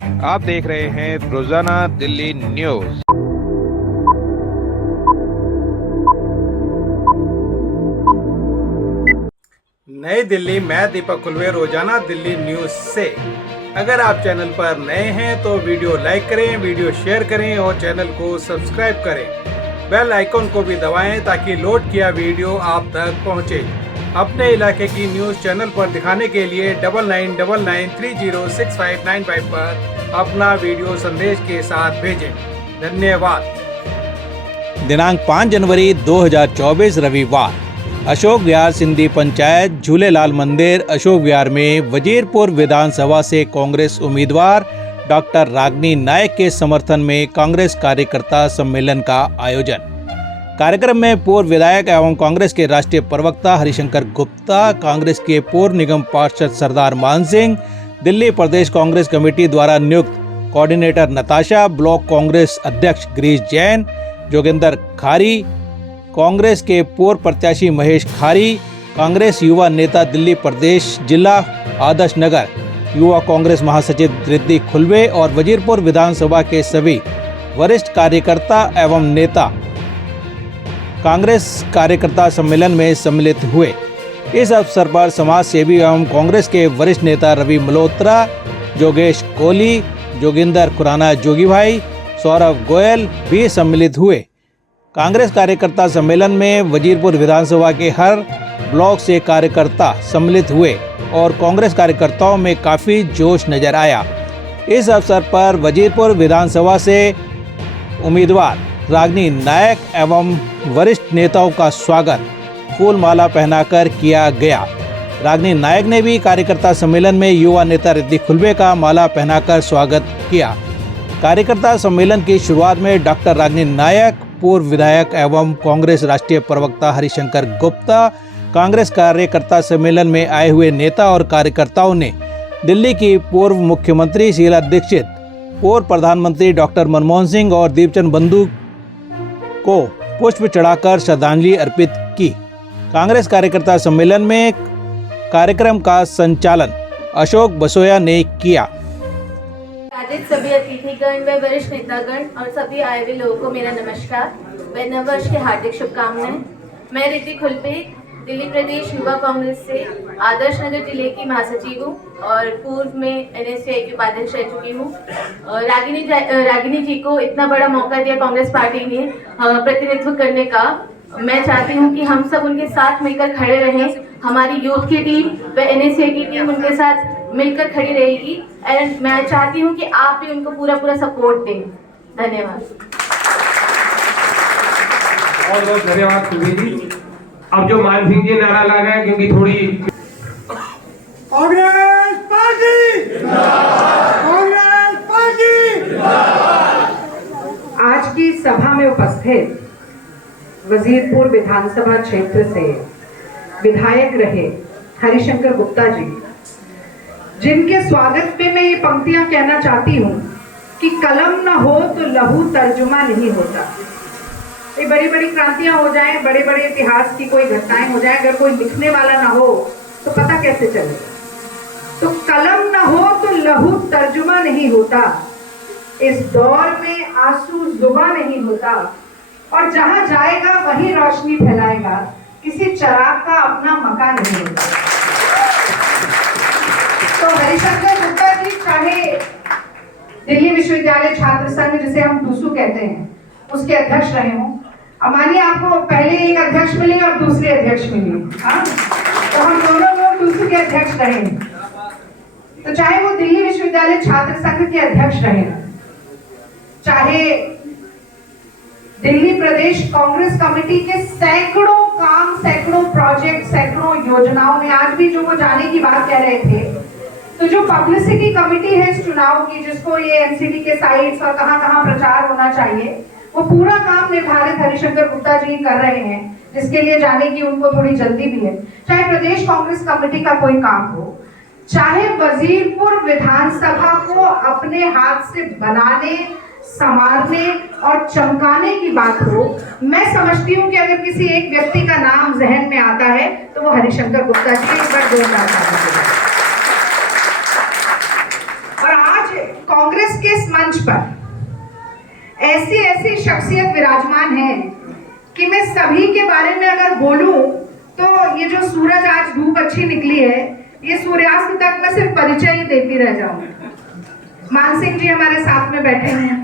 आप देख रहे हैं रोजाना दिल्ली न्यूज। नई दिल्ली, मैं दीपक खुलवे, रोजाना दिल्ली न्यूज से। अगर आप चैनल पर नए हैं तो वीडियो लाइक करें, वीडियो शेयर करें और चैनल को सब्सक्राइब करें। बेल आइकन को भी दबाएं ताकि लोड किया वीडियो आप तक पहुंचे। अपने इलाके की न्यूज चैनल पर दिखाने के लिए 9999306595 पर अपना वीडियो संदेश के साथ भेजें। धन्यवाद। दिनांक 5 जनवरी 2024 रविवार, अशोक विहार सिंधी पंचायत झूलेलाल मंदिर अशोक विहार में वजीरपुर विधानसभा से कांग्रेस उम्मीदवार डॉक्टर रागिनी नायक के समर्थन में कांग्रेस कार्यकर्ता सम्मेलन का आयोजन। कार्यक्रम में पूर्व विधायक एवं कांग्रेस के राष्ट्रीय प्रवक्ता हरिशंकर गुप्ता, कांग्रेस के पूर्व निगम पार्षद सरदार मान सिंह, दिल्ली प्रदेश कांग्रेस कमेटी द्वारा नियुक्त कोऑर्डिनेटर नताशा, ब्लॉक कांग्रेस अध्यक्ष गिरीश जैन, जोगिंदर खारी, कांग्रेस के पूर्व प्रत्याशी महेश खारी, कांग्रेस युवा नेता दिल्ली प्रदेश जिला आदर्श नगर युवा कांग्रेस महासचिव रिद्धि खुलवे और वजीरपुर विधानसभा के सभी वरिष्ठ कार्यकर्ता एवं नेता कांग्रेस कार्यकर्ता सम्मेलन में सम्मिलित हुए। इस अवसर पर समाज सेवी एवं कांग्रेस के वरिष्ठ नेता रवि मल्होत्रा, जोगेश कोहली, जोगिंदर खुराना जोगी भाई, सौरभ गोयल भी सम्मिलित हुए। कांग्रेस कार्यकर्ता सम्मेलन में वजीरपुर विधानसभा के हर ब्लॉक से कार्यकर्ता सम्मिलित हुए और कांग्रेस कार्यकर्ताओं में काफ़ी जोश नजर आया। इस अवसर पर वजीरपुर विधानसभा से उम्मीदवार रागिनी नायक एवं वरिष्ठ नेताओं का स्वागत फूल माला पहनाकर किया गया। रागिनी नायक ने भी कार्यकर्ता सम्मेलन में युवा नेता रिद्धि खुलवे का माला पहनाकर स्वागत किया। कार्यकर्ता सम्मेलन की शुरुआत में डॉक्टर रागिनी नायक, पूर्व विधायक एवं कांग्रेस राष्ट्रीय प्रवक्ता हरिशंकर गुप्ता, कांग्रेस कार्यकर्ता सम्मेलन में आए हुए नेता और कार्यकर्ताओं ने दिल्ली की पूर्व मुख्यमंत्री शीला दीक्षित, पूर्व प्रधानमंत्री डॉक्टर मनमोहन सिंह और दीपचंद बंधु को पुष्प चढ़ाकर श्रद्धांजलि अर्पित की। कांग्रेस कार्यकर्ता सम्मेलन में कार्यक्रम का संचालन अशोक बसोया ने किया। सभी अतिथिगण व वरिष्ठ नेतागण और सभी आए हुए लोगों को मेरा नमस्कार व नववर्ष की हार्दिक शुभकामनाएं। मैं रिद्धि खुलवे दिल्ली प्रदेश युवा कांग्रेस से आदर्श नगर जिले की महासचिव हूँ और पूर्व में NSCI की उपाध्यक्ष रह चुकी हूँ। रागिनी जी को इतना बड़ा मौका दिया कांग्रेस पार्टी ने प्रतिनिधित्व करने का। मैं चाहती हूँ कि हम सब उनके साथ मिलकर खड़े रहें। हमारी यूथ की टीम व NSCI की टीम उनके साथ मिलकर खड़ी रहेगी एंड मैं चाहती हूँ कि आप भी उनको पूरा सपोर्ट दें। धन्यवाद। बहुत बहुत धन्यवाद खुलवे जी। अब जो मान सिंह जी नारा लगा है क्योंकि थोड़ी कांग्रेस पार्टी जिंदाबाद, कांग्रेस पार्टी जिंदाबाद। आज की सभा में उपस्थित वजीरपुर विधानसभा क्षेत्र से विधायक रहे हरिशंकर गुप्ता जी, जिनके स्वागत में मैं ये पंक्तियां कहना चाहती हूँ कि कलम न हो तो लहू तर्जुमा नहीं होता। ये बड़ी बड़ी क्रांतियां हो जाएं, बड़े बड़े इतिहास की कोई घटनाएं हो जाएं, अगर कोई लिखने वाला ना हो तो पता कैसे चले। तो कलम न हो तो लहू तर्जुमा नहीं होता, इस दौर में आंसू जुबा नहीं होता, और जहां जाएगा वही रोशनी फैलाएगा, किसी चिराग का अपना मकान नहीं होता। तो हरिशंकर गुप्ता जी चाहे दिल्ली विश्वविद्यालय छात्र संघ, जिसे हम टूसू कहते हैं, उसके अध्यक्ष रहे हों। अब मानिए आपको पहले एक अध्यक्ष मिले और दूसरे अध्यक्ष मिले, हाँ, तो हम दोनों लोग टूसू के अध्यक्ष रहे। तो चाहे वो दिल्ली विश्वविद्यालय छात्र संघ के अध्यक्ष रहे, चाहे दिल्ली प्रदेश कांग्रेस कमेटी के सैकड़ों काम, सैकड़ों प्रोजेक्ट, सैकड़ों योजनाओं में आज भी जो वो जाने की बात कह रहे थे, तो जो पब्लिसिटी कमेटी है इस चुनाव की, जिसको ये एनसीडी के साइट्स और कहां प्रचार होना चाहिए, वो पूरा काम निर्धारित हरिशंकर गुप्ता जी कर रहे हैं, जिसके लिए जाने की उनको थोड़ी जल्दी भी है। चाहे प्रदेश कांग्रेस कमेटी का कोई काम हो, चाहे वजीरपुर विधानसभा को अपने हाथ से बनाने, संवारने और चमकाने की बात हो, मैं समझती हूँ कि अगर किसी एक व्यक्ति का नाम जहन में आता है तो वो हरिशंकर गुप्ता जी। एक बार जोरदार तालियां। और आज कांग्रेस मंच पर ऐसी ऐसी शख्सियत विराजमान है कि मैं सभी के बारे में अगर बोलूं तो ये जो सूरज आज धूप अच्छी निकली है, ये सूर्यास्त तक मैं सिर्फ परिचय ही देती रह जाऊंगी। मान सिंह जी हमारे साथ में बैठे हैं।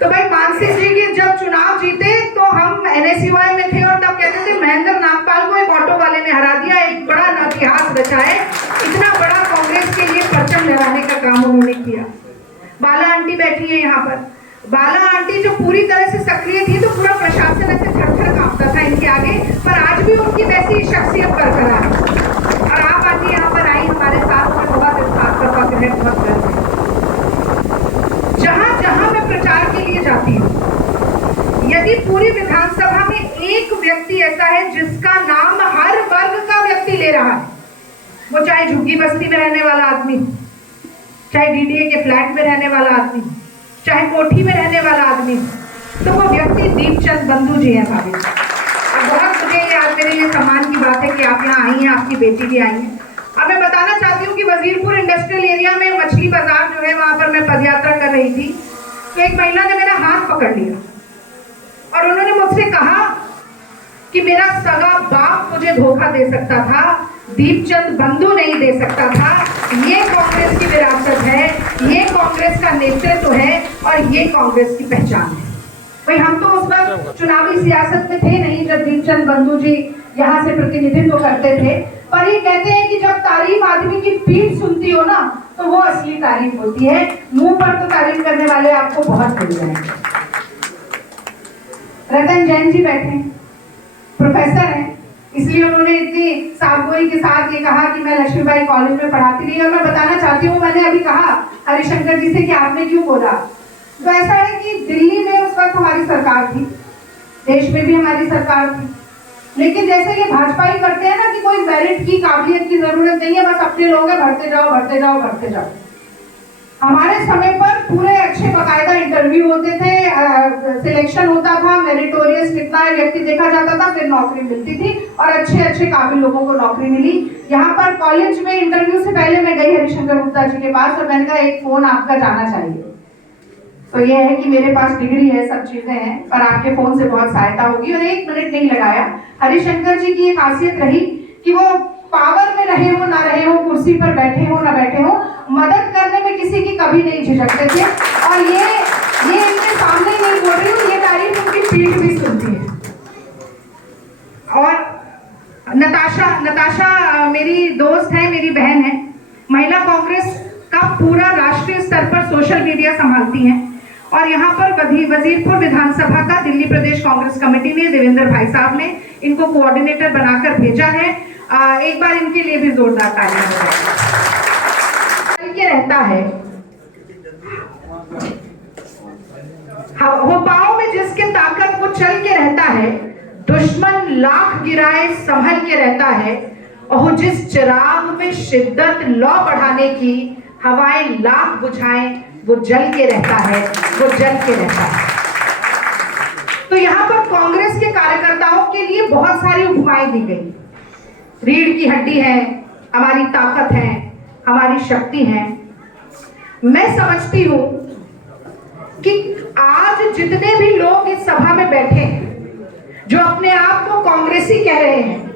तो भाई मान सिंह जी की जब चुनाव जीते तो हम NSUI में थे और तब कहते थे महेंद्र नागपाल को एक ऑटो वाले ने हरा दिया, एक बड़ा इतिहास रचा है। इतना बड़ा कांग्रेस के लिए परचम लहराने का काम उन्होंने किया। बाला आंटी बैठी है यहाँ पर। बाला आंटी जो पूरी तरह से सक्रिय थी तो पूरा प्रशासन ऐसे थर-थर कांपता था इनके आगे, पर आज भी उनकी वैसी शख्सियत बरकरार है। और आप आंटी यहाँ पर आई हमारे साथ में, बहुत इस बात का फख्र है, बहुत गर्व है। जहां जहां मैं प्रचार के लिए जाती हूँ, यदि पूरी विधानसभा में एक व्यक्ति ऐसा है जिसका नाम हर वर्ग का व्यक्ति ले रहा है, वो चाहे झुग्गी बस्ती में रहने वाला आदमी हो, चाहे DDA के फ्लैट में रहने वाला आदमी हो, चाहे कोठी में रहने वाला आदमी हो, तो वो व्यक्ति दीपचंद बंधु जी हैं भाभी। और बहुत मुझे ये आज मेरे लिए सम्मान की बात है कि आप यहाँ आई हैं, आपकी बेटी भी आई है। अब मैं बताना चाहती हूँ कि वजीरपुर इंडस्ट्रियल एरिया में मछली बाजार जो है वहां पर मैं पदयात्रा कर रही थी, तो एक महिला ने मेरा हाथ पकड़ लिया और उन्होंने मुझसे कहा कि मेरा सगा बाप मुझे धोखा दे सकता था, दीपचंद बंधु नहीं दे सकता था। ये कांग्रेस की विरासत है, ये कांग्रेस का नेतृत्व है और ये कांग्रेस की पहचान है। भाई हम तो उस वक्त चुनावी सियासत में थे नहीं जब दीपचंद बंधु जी यहाँ से प्रतिनिधित्व करते थे, पर ये कहते हैं कि जब तारीफ आदमी की पीठ सुनती हो ना तो वो असली तारीफ होती है। मुंह पर तो तारीफ करने वाले आपको बहुत मिल जाएंगे। रतन जैन जी बैठे, प्रोफेसर हैं, इसलिए उन्होंने इतनी साफगोई के साथ ये कहा कि मैं लक्ष्मीबाई कॉलेज में पढ़ाती रही। और मैं बताना चाहती हूँ, मैंने अभी कहा हरिशंकर जी से कि आपने क्यों बोला, तो ऐसा है कि दिल्ली में उस वक्त हमारी सरकार थी, देश में भी हमारी सरकार थी, लेकिन जैसे ये भाजपा ही करते हैं ना कि कोई मेरिट की काबिलियत की जरूरत नहीं है, बस अपने लोग हैं, भरते जाओ भरते जाओ भरते जाओ। हमारे समय पर पूरे अच्छे बाकायदा इंटरव्यू होते थे, सिलेक्शन होता था, मेरिटोरियस कितना है व्यक्ति देखा जाता था, फिर नौकरी मिलती थी और अच्छे अच्छे काबिल लोगों को नौकरी मिली। यहाँ पर कॉलेज में इंटरव्यू से पहले मैं गई हरिशंकर गुप्ता जी के पास और मैंने कहा एक फोन आपका जाना चाहिए। तो ये है कि मेरे पास डिग्री है, सब चीजें हैं, पर आपके फोन से बहुत सहायता होगी। और 1 मिनट नहीं लगाया। हरिशंकर जी की ये खासियत रही कि वो पावर में रहे हो ना रहे हो, कुर्सी पर बैठे हो ना बैठे हो, मदद करने में किसी की कभी नहीं झिझकते थे। और ये इनके सामने ही नहीं बोल रही हूँ, ये तारीफ उनकी पीठ भी सुनती है। और नताशा मेरी दोस्त है, मेरी बहन है, महिला कांग्रेस का पूरा राष्ट्रीय स्तर पर सोशल मीडिया संभालती हैं। और यहाँ पर वजीरपुर विधानसभा का दिल्ली प्रदेश कांग्रेस कमेटी ने, देवेंद्र भाई साहब ने इनको कोऑर्डिनेटर बनाकर भेजा है। एक बार इनके लिए भी जोरदार तालियां हो जाए। के रहता है वो पाँव में जिसके ताकत वो चल के रहता है, दुश्मन लाख गिराए संभल के रहता है, और जिस चिराग में शिद्दत लौ बढ़ाने की हवाएं लाख बुझाएं वो जल के रहता है, वो जल के रहता है। तो यहाँ पर कांग्रेस के कार्यकर्ताओं के लिए बहुत सारी उपमाएं दी गई। रीढ़ की हड्डी है, हमारी ताकत है, हमारी शक्ति है। मैं समझती हूं कि आज जितने भी लोग इस सभा में बैठे हैं जो अपने आप को कांग्रेसी कह रहे हैं,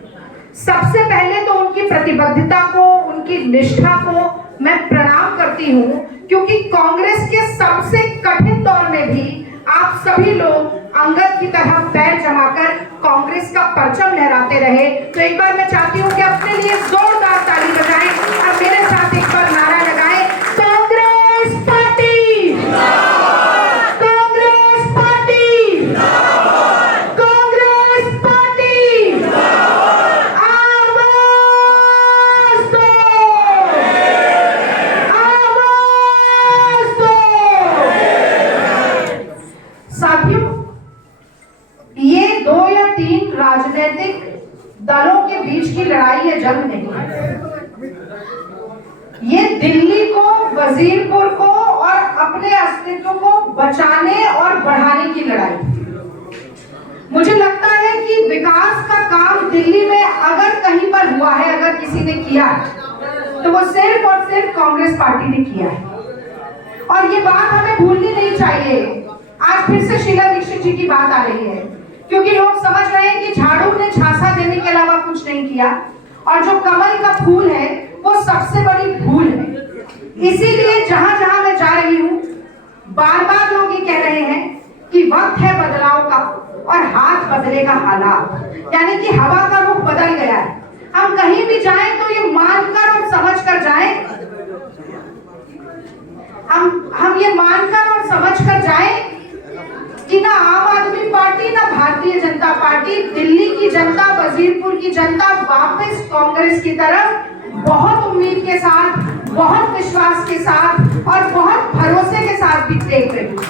सबसे पहले तो उनकी प्रतिबद्धता को, उनकी निष्ठा को मैं प्रणाम करती हूं, क्योंकि कांग्रेस के सबसे कठिन दौर में भी आप सभी लोग अंगद की तरह पैर जमाकर कांग्रेस का परचम लहराते रहे। तो एक बार मैं चाहती हूं कि अपने लिए जोरदार ताली बजाएं और मेरे साथ एक बार नारा लगाएं, Congress party, Congress party, Congress party, आवाज दो, आवाज दो। साथियों, ये 2 या 3 राजनीतिक दलों के बीच की लड़ाई या जंग नहीं है। ये दिल्ली को, वजीरपुर को और अपने अस्तित्व को बचाने और बढ़ाने की लड़ाई। मुझे लगता है कि विकास का काम दिल्ली में अगर कहीं पर हुआ है, अगर किसी ने किया है, तो वो सिर्फ और सिर्फ कांग्रेस पार्टी ने किया है। और ये बात हमें भूलनी नहीं चाहिए। आज फिर से शीला दीक्षित जी की बात आ रही है, क्योंकि लोग समझ रहे हैं कि झाड़ू ने झांसा देने के अलावा कुछ नहीं किया, और जो कमल का फूल है वो सबसे बड़ी भूल है। इसीलिए जहां जहां मैं जा रही हूं, बार बार लोग ये कह रहे हैं कि वक्त है बदलाव का और हाथ बदलेगा हालात, यानी कि हवा का रुख बदल गया है। हम कहीं भी जाएं तो ये मानकर और समझकर जाएं, हम ये मानकर और समझकर जाएं कि ना आम आदमी पार्टी ना भारतीय जनता पार्टी, दिल्ली की जनता, वजीरपुर की जनता वापस कांग्रेस की तरफ बहुत उम्मीद के साथ, बहुत विश्वास के साथ और बहुत भरोसे के साथ भी देख रही है।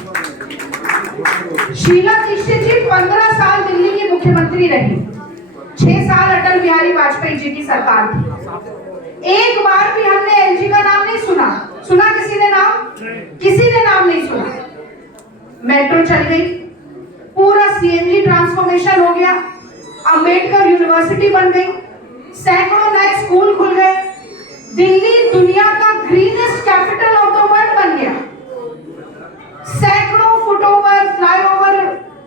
शीला दीक्षित जी 15 साल दिल्ली की मुख्यमंत्री रही, 6 साल अटल बिहारी वाजपेयी जी की सरकार थी। एक बार भी हमने एलजी का नाम नहीं सुना। सुना किसी ने नाम? किसी ने नाम नहीं सुना। मेट्रो चल गई, पूरा सीएनजी ट्रांसफॉर्मेशन हो गया, अंबेडकर यूनिवर्सिटी बन गई, सैकड़ों नए स्कूल खुल गए, दिल्ली दुनिया का greenest capital of the world बन गया। सैकड़ों फुटओवर, फ्लाईओवर,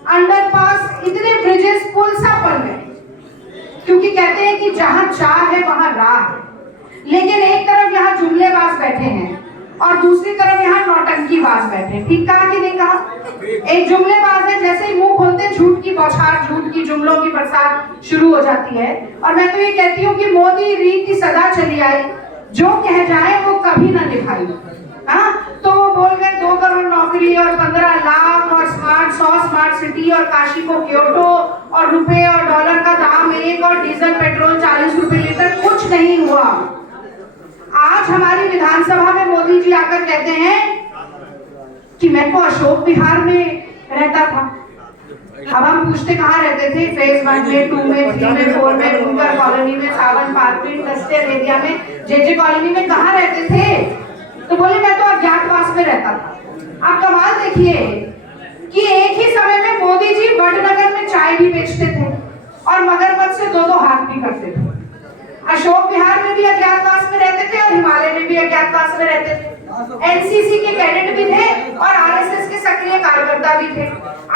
अंडरपास, इतने ब्रिजेस, पुल सब बन गए, क्योंकि कहते हैं कि जहां चाह है वहां राह है। लेकिन एक तरफ यहाँ जुमलेबाज बैठे हैं और दूसरी तरफ यहाँ नौटंकीबाज बैठे। ठीक कहा कि नहीं कहा? एक जुमलेबाज है, जैसे ही मुंह खोलते झूठ की बौछार, झूठ की जुमलों की बरसात शुरू हो जाती है। और मैं तो ये कहती हूँ कि मोदी रीत की सदा चली आई, जो कह जाए वो कभी ना निभाई। हाँ, तो वो बोल गए 2 करोड़ नौकरी और 15 लाख और 100 स्मार्ट सिटी और काशी को क्योटो और रुपए और डॉलर का दाम 1 और डीजल पेट्रोल 40 रुपए लीटर, कुछ नहीं हुआ। आज हमारी विधानसभा में मोदी जी आकर कहते हैं कि मैं तो अशोक विहार में रहता था। अब हम पूछते कहाँ रहते थे? फेज 1 में, 2 में, 3 में, 4 में, रूमकर कॉलोनी में, सावन पार्क में, इंडस्ट्रियल एरिया में, जेजे कॉलोनी में कहाँ रहते थे? तो बोले मैं तो अज्ञातवास में रहता था। आप कमाल देखिए कि एक ही समय में मोदी जी वडनगर में चाय भी बेचते थे और मगरमच्छ से 2-2 हाथ भी करते थे। अशोक विहार में भी अज्ञातवास में रहते थे और हिमालय में भी अज्ञातवास में रहते थे। एनसीसी के कैडेट भी थे और आरएसएस के सक्रिय कार्यकर्ता भी थे।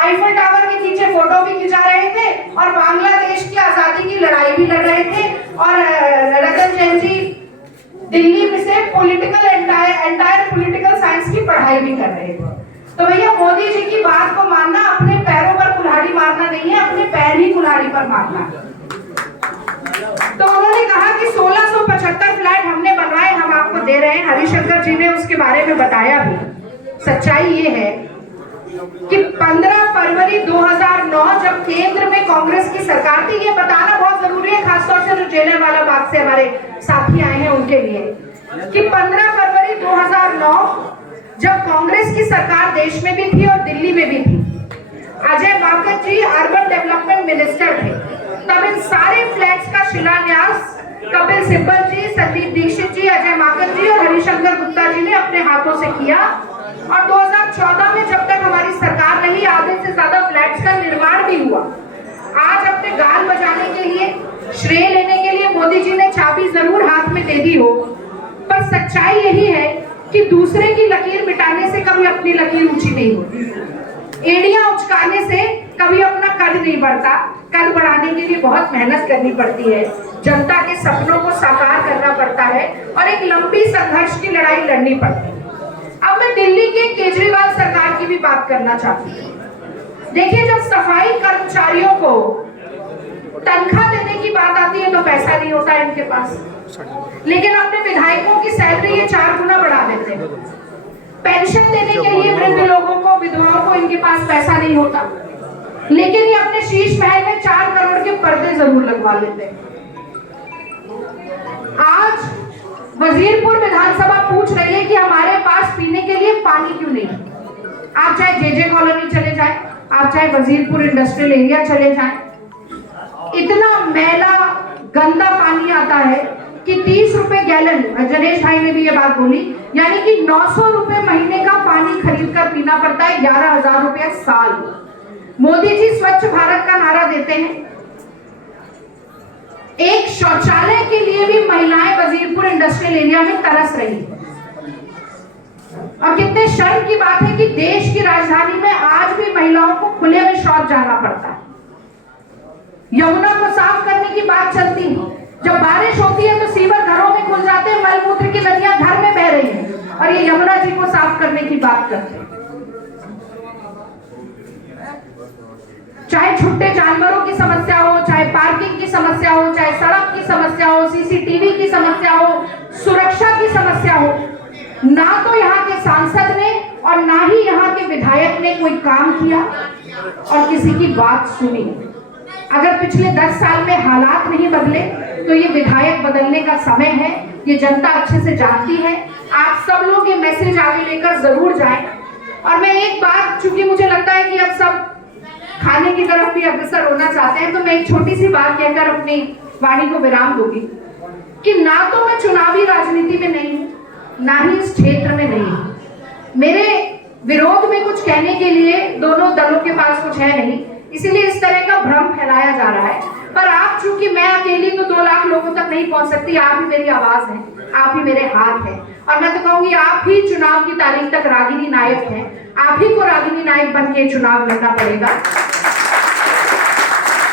आईफल टावर के नीचे फोटो भी खिंचा रहे थे और बांग्लादेश की आजादी की लड़ाई भी लड़ रहे थे। और रतन जैन जी दिल्ली में से पॉलिटिकल एंटायर पॉलिटिकल साइंस की पढ़ाई भी कर रहे थे। तो भैया मोदी जी की बात को मानना अपने पैरों पर कुल्हाड़ी मारना नहीं है, अपने पैर ही कुल्हाड़ी पर मारना है। तो उन्होंने कहा कि 1675 फ्लैट हमने बनवाए, हम आपको दे रहे हैं। हरिशंकर जी ने उसके बारे में बताया भी। सच्चाई ये है कि 15 फरवरी 2009 जब केंद्र में कांग्रेस की सरकार थी, ये बताना बहुत जरूरी है, खासतौर से जो जेलरवाला बाग से हमारे साथी आए हैं उनके लिए, कि 15 फरवरी 2009 जब कांग्रेस की सरकार देश में भी थी और दिल्ली में भी थी, अजय माकन जी अर्बन डेवलपमेंट मिनिस्टर थे। तब इन सारे फ्लैट्स का शिलान्यास कपिल सिब्बल जी, संदीप दीक्षित जी, अजय माकन जी और हरिशंकर गुप्ता जी ने अपने हाथों से किया। और 2014 में जब तक हमारी सरकार रही, आधे से ज्यादा फ्लैट्स का निर्माण भी हुआ। आज अपने गाल बजाने के लिए, श्रेय लेने के लिए मोदी जी ने चाबी जरूर हाथ में दे दी हो, पर सच्चाई यही है कि दूसरे की लकीर मिटाने से कभी अपनी लकीर ऊंची नहीं होती। एड़ियां उचकाने से कभी अपना कद नहीं बढ़ता। कद बढ़ाने के लिए बहुत मेहनत करनी पड़ती है, जनता के सपनों को साकार करना पड़ता है और एक लंबी संघर्ष की लड़ाई लड़नी पड़ती है। अब मैं दिल्ली के केजरीवाल सरकार की भी बात करना चाहती हूँ। देखिए, जब सफाई कर्मचारियों को तनख्वाह देने की बात आती है तो पैसा नहीं होता इनके पास, लेकिन अपने विधायकों की सैलरी ये 4 गुना बढ़ा देते हैं। पेंशन देने के लिए वृद्ध लोगों को, विधवाओं को इनके पास पैसा नहीं होता, लेकिन ये अपने शीश महल में 4 करोड़ के पर्दे जरूर लगवा लेते हैं। आज वजीरपुर विधानसभा पूछ रही है कि हमारे पास पीने के लिए पानी क्यों नहीं। आप चाहे जेजे कॉलोनी चले जाएं, आप चाहे वजीरपुर इंडस्ट्रियल एरिया चले जाएं, इतना मैला गंदा पानी आता है कि 30 रुपए गैलन, जनेश भाई ने भी ये बात बोली, यानी कि 900 रुपए महीने का पानी खरीद कर पीना पड़ता है, 11,000 रुपया साल। मोदी जी स्वच्छ भारत का नारा देते हैं, एक शौचालय के लिए भी महिलाएं वजीरपुर इंडस्ट्रियल एरिया में तरस रही हैं। और कितने शर्म की बात है कि देश की राजधानी में आज भी महिलाओं को खुले में शौच जाना पड़ता है। यमुना को साफ करने की बात चलती है, जब बारिश होती है तो सीवर घरों में घुस जाते हैं, मलमूत्र की नदियां घर में बह रही हैं और ये यमुना जी को साफ करने की बात करते हैं। चाहे छुट्टे जानवरों की समस्या हो, चाहे पार्किंग की समस्या हो, चाहे सड़क की समस्या हो, सीसीटीवी की समस्या हो, सुरक्षा की समस्या हो, ना तो यहाँ के सांसद ने और ना ही यहाँ के विधायक ने कोई काम किया और किसी की बात सुनी। अगर पिछले 10 साल में हालात नहीं बदले तो ये विधायक बदलने का समय है, ये जनता अच्छे से जानती है। आप सब लोग ये मैसेज आगे लेकर जरूर जाएं। और मैं एक बात, चूंकि मुझे लगता है कि अब सब खाने की तरफ भी अग्रसर होना चाहते हैं, तो मैं एक छोटी सी बात कहकर अपनी वाणी को विराम दूंगी कि ना तो मैं चुनावी राजनीति में नहीं हूं, ना ही इस क्षेत्र में नहीं हूं। मेरे विरोध में कुछ कहने के लिए दोनों दलों के पास कुछ है नहीं, इसीलिए इस तरह का भ्रम फैलाया जा रहा है। पर आप, चूंकि मैं अकेली तो 2 लाख लोगों तक नहीं पहुंच सकती, आप ही मेरी आवाज है, आप ही मेरे हाथ हैं, और मैं तो कहूंगी आप ही चुनाव की तारीख तक रागिनी नायक हैं, आप ही को रागिनी नायक बन के चुनाव लड़ना पड़ेगा।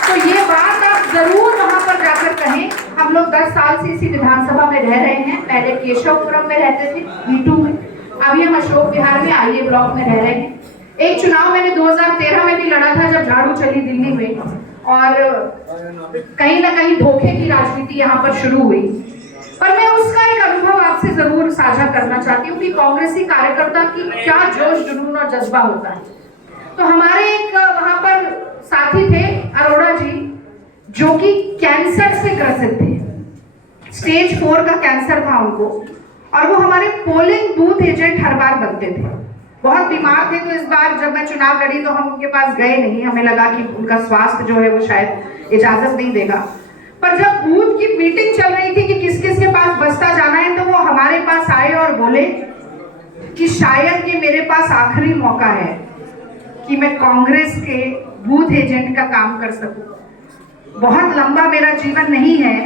तो ये बात आप जरूर वहां पर जाकर कहें। हम लोग 10 साल से इसी विधानसभा में रह रहे हैं, पहले केशवपुरम में रहते थे, B2 में, अभी हम अशोक विहार में आईए ब्लॉक में रह रहे हैं। एक चुनाव मैंने 2013 में भी लड़ा था, जब झाड़ू चली दिल्ली में, और कहीं ना कहीं धोखे की राजनीति यहाँ पर शुरू हुई। पर मैं उसका एक अनुभव आपसे जरूर साझा करना चाहती हूँ कि कांग्रेसी कार्यकर्ता की क्या जोश जुनून और जज्बा होता है। तो हमारे एक वहां पर साथी थे अरोड़ा जी, जो कि कैंसर से ग्रसित थे, स्टेज 4 का कैंसर था उनको, और वो हमारे पोलिंग बूथ एजेंट हर बार बनते थे। बहुत बीमार थे, तो इस बार जब मैं चुनाव लड़ी तो हम उनके पास गए नहीं, हमें लगा कि उनका स्वास्थ्य जो है वो शायद इजाजत नहीं देगा। पर जब बूथ की मीटिंग चल रही थी कि किस किस के पास बस्ता जाना है, तो वो हमारे पास आए और बोले कि शायद ये मेरे पास आखिरी मौका है कि मैं कांग्रेस के बूथ एजेंट का काम कर सकूं। बहुत लंबा मेरा जीवन नहीं है,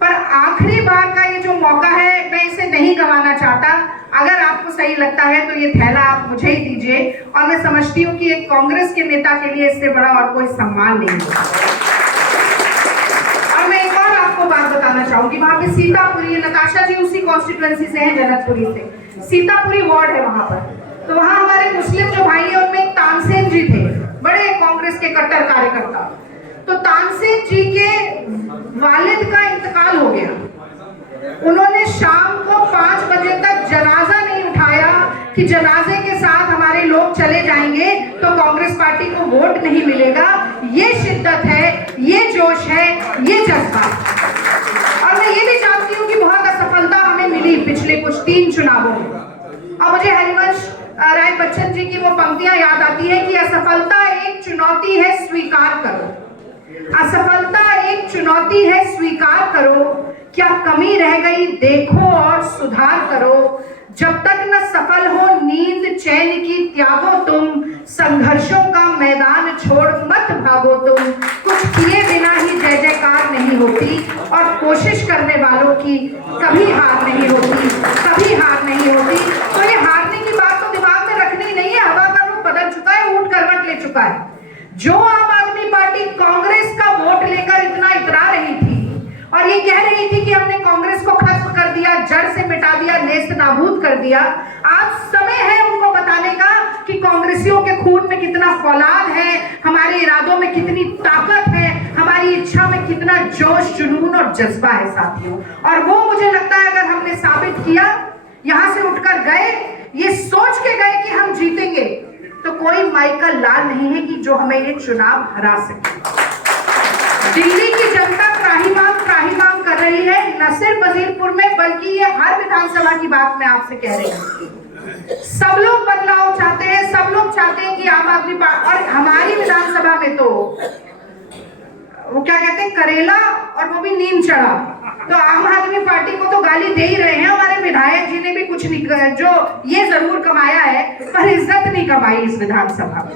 पर आखिरी बार का ये जो मौका है, मैं इसे नहीं गंवाना चाहता। अगर आपको सही लगता है तो ये थैला आप मुझे ही दीजिए, और मैं समझती हूँ कि एक कांग्रेस के नेता के लिए इससे बड़ा और कोई सम्मान नहीं है। और मैं एक और आपको बात बताना चाहूंगी, वहां पे सीतापुरी, नताशा जी उसी कॉन्स्टिट्यूएंसी से हैं, जनकपुरी से, सीतापुरी वार्ड है वहां पर। तो वहां हमारे मुस्लिम जो भाई है, उनमें एक तानसेन जी थे, बड़े कांग्रेस के कट्टर कार्यकर्ता। तो तानसेन जी के वालिद का इंतकाल हो गया, उन्होंने शाम को 5 बजे तक जनाजा नहीं उठाया कि जनाजे के साथ हमारे लोग चले जाएंगे तो कांग्रेस पार्टी को वोट नहीं मिलेगा। ये शिद्दत है, ये जोश है, ये जज्बा। और मैं ये भी जानती हूँ कि बहुत असफलता हमें मिली पिछले कुछ 3 चुनावों में, और मुझे हरिवंश राय बच्चन जी की वो पंक्तियां याद आती है कि असफलता एक चुनौती है, स्वीकार करो। असफलता एक चुनौती है, स्वीकार करो। क्या कमी रह गई देखो और सुधार करो। जब तक न सफल हो नींद चैन की त्यागो तुम, संघर्षों का मैदान छोड़ मत भागो तुम। कुछ किए बिना ही जय जयकार नहीं होती, और कोशिश करने वालों की कभी हार नहीं होती, कभी हार नहीं होती। तो ये हारने की बात तो दिमाग में रखनी नहीं है, हवा का रुख बदल चुका है, ऊंट करवट ले चुका है। जो आम आदमी पार्टी कांग्रेस का वोट लेकर इतना इतरा रही थी और ये कह रही थी कि हमने कांग्रेस को खत्म कर दिया, जड़ से मिटा दिया, नेस्त नाबूद कर दिया, आज समय है उनको बताने का कि कांग्रेसियों के खून में कितना फौलाद है, हमारे इरादों में कितनी ताकत है, हमारी इच्छा में कितना जोश जुनून और जज्बा है साथियों। और वो मुझे लगता है अगर हमने साबित किया, यहां से उठकर गए ये सोच के गए कि हम जीतेंगे, तो कोई माइकल लाल नहीं है कि जो हमें ये चुनाव हरा सके। दिल्ली की जनता त्राहिमाम कर रही है, न सिर्फ वजीरपुर में बल्कि ये हर विधानसभा की बात मैं आपसे कह रही हूँ। सब लोग बदलाव चाहते हैं, सब लोग चाहते हैं कि आम आदमी पार्टी, और हमारी विधानसभा में तो वो क्या कहते हैं, करेला, और वो भी नींद चढ़ा। तो आम आदमी पार्टी को तो गाली दे ही रहे हैं, हमारे विधायक जी ने भी कुछ नहीं, जो ये जरूर कमाया है पर इज्जत नहीं कमाई इस विधानसभा में।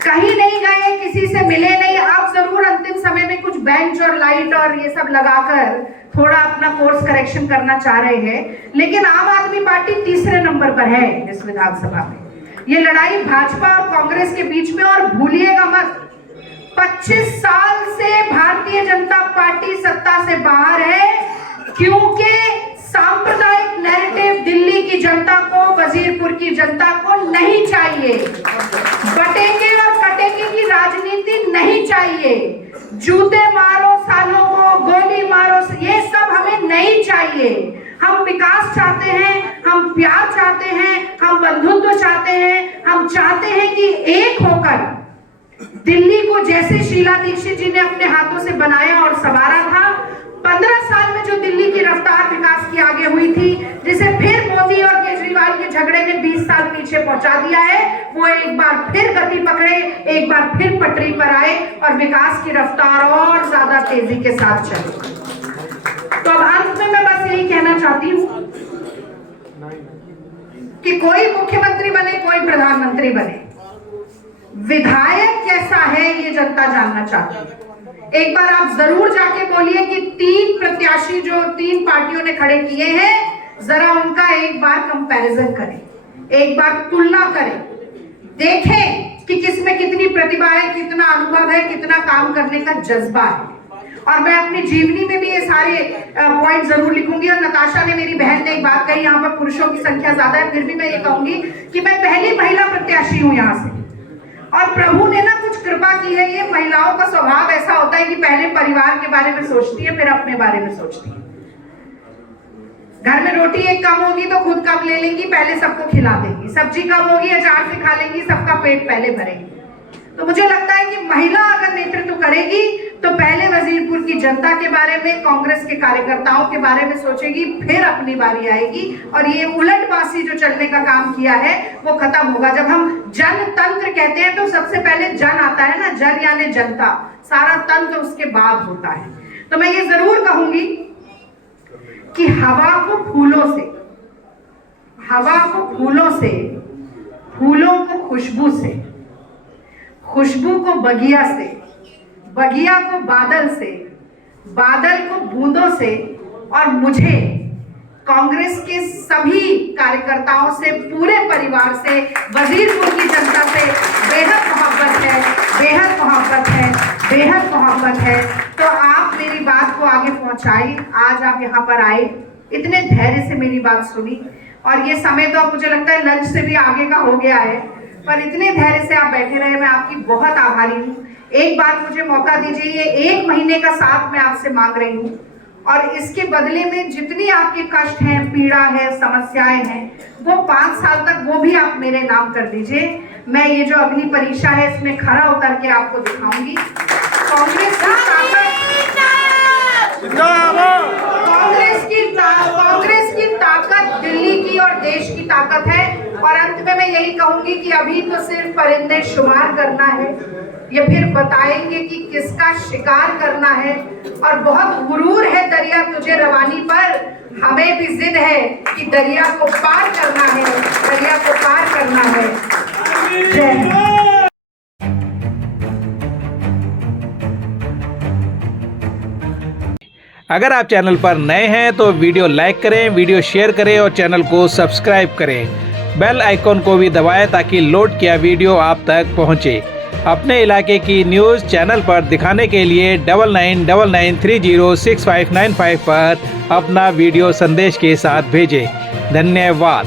कहीं नहीं गए, किसी से मिले नहीं। आप जरूर अंतिम समय में कुछ बेंच और लाइट और ये सब लगाकर थोड़ा अपना कोर्स करेक्शन करना चाह रहे हैं, लेकिन आम आदमी पार्टी तीसरे नंबर पर है इस विधानसभा में। ये लड़ाई भाजपा और कांग्रेस के बीच में, और भूलिएगा मत 25 साल से भारतीय जनता पार्टी सत्ता से बाहर है, क्योंकि सांप्रदायिक नैरेटिव दिल्ली की जनता को, वजीरपुर की जनता को नहीं चाहिए। बटेंगे और कटेंगे की राजनीति नहीं चाहिए। जूते मारो सालों को, गोली मारो, ये सब हमें नहीं चाहिए। हम विकास चाहते हैं, हम प्यार चाहते हैं, हम बंधुत्व चाहते हैं। हम चाहते हैं कि एक होकर दिल्ली को, जैसे शीला दीक्षित जी ने अपने हाथों से बनाया और संवारा था, 15 साल में जो दिल्ली की रफ्तार विकास की आगे हुई थी, जिसे फिर मोदी और केजरीवाल के झगड़े ने 20 साल पीछे पहुंचा दिया है, वो एक बार फिर गति पकड़े, एक बार फिर पटरी पर आए और विकास की रफ्तार और ज्यादा तेजी के साथ चले। तो अब अंत में मैं बस यही कहना चाहती हूँ कि कोई मुख्यमंत्री बने, कोई प्रधानमंत्री बने, विधायक कैसा है ये जनता जानना चाहती है। एक बार आप जरूर जाके बोलिए कि 3 प्रत्याशी जो 3 पार्टियों ने खड़े किए हैं, जरा उनका एक बार कंपैरिजन करें, एक बार तुलना करें, देखें कि किसमें कितनी प्रतिभा है, कितना अनुभव है, कितना काम करने का जज्बा है। और मैं अपनी जीवनी में भी ये सारे पॉइंट जरूर लिखूंगी। और नताशा ने, मेरी बहन ने एक बात कही, यहाँ पर पुरुषों की संख्या ज्यादा है, फिर भी मैं ये कहूंगी कि मैं पहली महिला प्रत्याशी हूँ यहाँ से। और प्रभु ने ना कुछ कृपा की है। ये महिलाओं का स्वभाव ऐसा होता है कि पहले परिवार के बारे में सोचती है, फिर अपने बारे में सोचती है। घर में रोटी एक कम होगी तो खुद कम ले लेंगी, पहले सबको खिला देंगी। सब्जी कम होगी, अचार से खा लेंगी, सबका पेट पहले भरेगी। तो मुझे लगता है कि महिला अगर नेतृत्व करेगी तो पहले वजीरपुर की जनता के बारे में, कांग्रेस के कार्यकर्ताओं के बारे में सोचेगी, फिर अपनी बारी आएगी। और ये उलटबासी जो चलने का काम किया है वो खत्म होगा। जब हम जनतंत्र कहते हैं तो सबसे पहले जन आता है ना, जन यानी जनता, सारा तंत्र उसके बाद होता है। तो मैं ये जरूर कहूंगी कि हवा को फूलों से, हवा को फूलों से, फूलों को खुशबू से, खुशबू को बगिया से, बगिया को बादल से, बादल को बूंदों से, और मुझे कांग्रेस के सभी कार्यकर्ताओं से, पूरे परिवार से, वजीरपुर की जनता से बेहद मोहब्बत है, बेहद मोहब्बत है, बेहद मोहब्बत है। तो आप मेरी बात को आगे पहुंचाई। आज आप यहाँ पर आए, इतने धैर्य से मेरी बात सुनी, और ये समय तो अब मुझे लगता है लंच से भी आगे का हो गया है, पर इतने धैर्य से आप बैठे रहे, मैं आपकी बहुत आभारी हूँ। एक बार मुझे मौका दीजिए, ये 1 महीने का साथ मैं आपसे मांग रही हूँ, और इसके बदले में जितनी आपके कष्ट हैं, पीड़ा है, समस्याएं हैं, वो 5 साल तक वो भी आप मेरे नाम कर दीजिए। मैं ये जो अग्नि परीक्षा है इसमें खरा उतर के आपको दिखाऊंगी। कांग्रेस की ताकत दिल्ली की और देश की ताकत है। और अंत में मैं यही कहूंगी कि अभी तो सिर्फ परिंदे शुमार करना है, ये फिर बताएंगे कि किसका शिकार करना है। और बहुत गुरूर है दरिया तुझे रवानी पर, हमें भी जिद है कि दरिया को पार करना है, दरिया को पार करना है। जय हिंद। अगर आप चैनल पर नए हैं तो वीडियो लाइक करें, वीडियो शेयर करें और चैनल को सब्सक्राइब करें। बेल आइकॉन को भी दबाएं ताकि लोड किया वीडियो आप तक पहुंचे। अपने इलाके की न्यूज़ चैनल पर दिखाने के लिए 9999306595 पर अपना वीडियो संदेश के साथ भेजें। धन्यवाद।